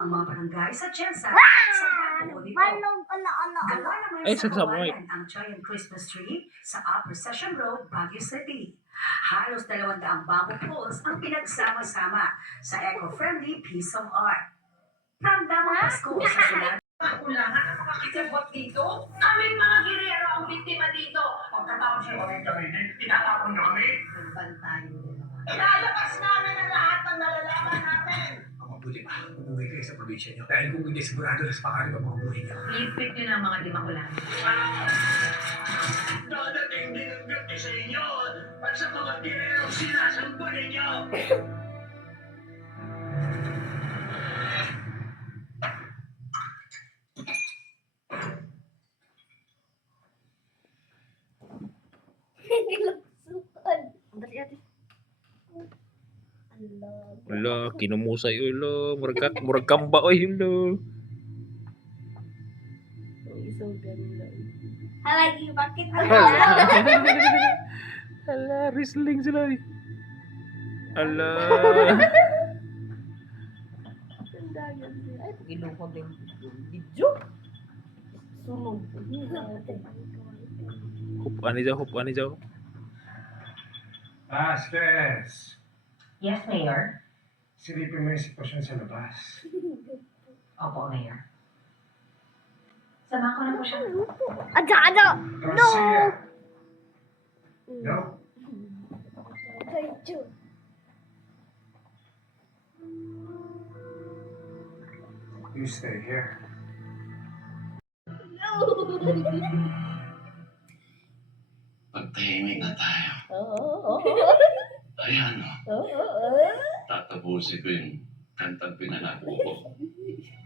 ang mga barangay sa Tiensa sa pagbuo nito. Gawa naman Ay, sa sasamoy. kawayan ang giant Christmas tree sa Upper Session Road, Baguio City. Halos 200 bamboo poles ang pinagsama-sama sa eco-friendly piece of art. Ramdam ang Pasko sa sulat. Ulangan ang makakisabot dito. Aming mga girero ang biktima dito. Pagkatapos yung kami gamitin, tinatapon nyo kami. Bantayan nila. Ilalabas namin ang lahat ng nalalaman natin. Ang mabuti pa, umuwi kayo sa probinsya nyo. Dahil kung hindi sigurado na sa pangarap ang mga buhay nyo. Lipit nyo na ang mga limakulan. Dadating din ang beauty sa inyo at sa mga girerong sinasamba ninyo. Wala, kinumusay ulo. Murag kamba oy ulo. Halagi, bakit Hala, wrestling sila eh. Hala. Ay, pag-ilong ko din video. Sunod. Hup ani jaw. Vasquez, Yes, Mayor. silipin mo yung sitwasyon sa labas. Opo, Mayor. Sama ko na po siya. Ada. Garcia. No? You stay here. Pagtahimik na tayo. Ayan o. Tatapusin ko yung kantang pinanako ko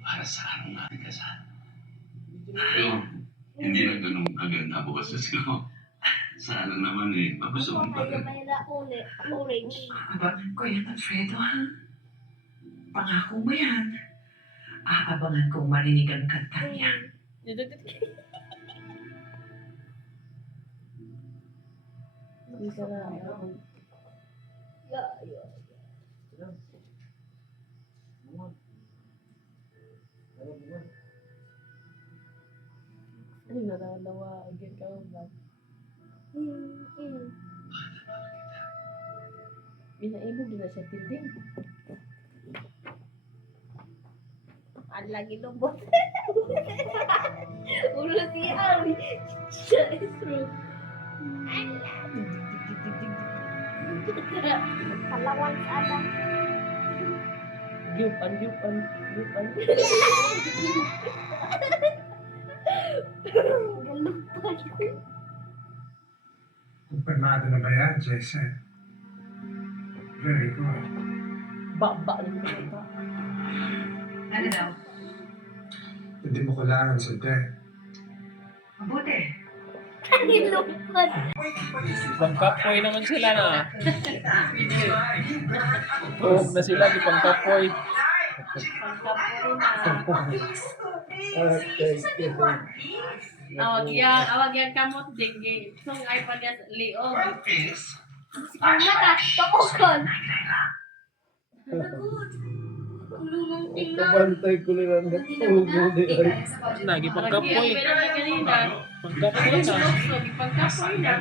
para sa araw natin kasal. Pero hindi na ganun kaganda boses ko. Sana naman eh. Gusto mong pagkat. Orange. Abangan ko yan, Alfredo, ha? Pangako mo yan. Aabangan kong marinig ang kanta niya. Binaibog din na siya tinding. Lagi lubot. Ulo si Ali. Siya is true. Palawan sa Adam. Gyupan. Galupan. Kumpirmado na ba yan, Jason? Very good. Baba ng mga. Ano daw? Hindi mo kailangan sa death. Mabuti. Galupan. Pangkapoy naman sila na. Tuhog na sila di pangkapoy. Awag yan kamot dingge. Song ay pa niya liog. Mata, tokokon. Kabantay ko lang ang natubo di ay. Lagi pangkapoy. Pero na kanina. Pangkapoy na. Pagkapoy na.